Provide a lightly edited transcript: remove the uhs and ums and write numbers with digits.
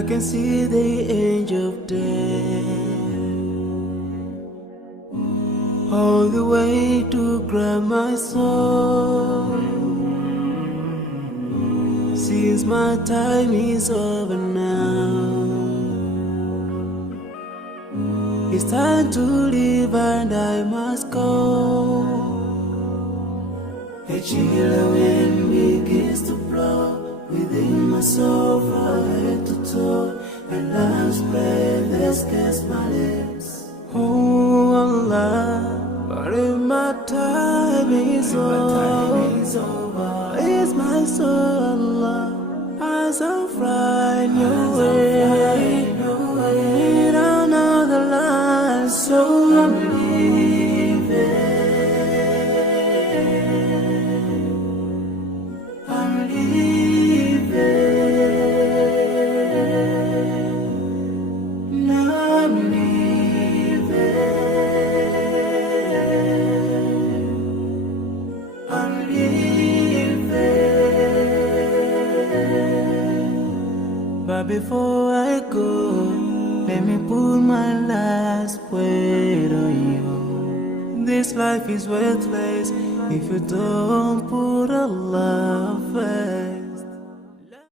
I can see the angel of death all the way to grab my soul. Since my time is over now, it's time to leave and I must go. A chilly wind begins to blow within my soul from head to toe, and love's breath escapes my lips. Oh Allah, but if my time is over, it's my soul, Allah, as I'm flying your way, down another line, so I'm leaving. I'm leaving. Now I'm leaving. I'm leaving. But before I go, let me put my last word on you. This life is worthless if you don't put Allah first.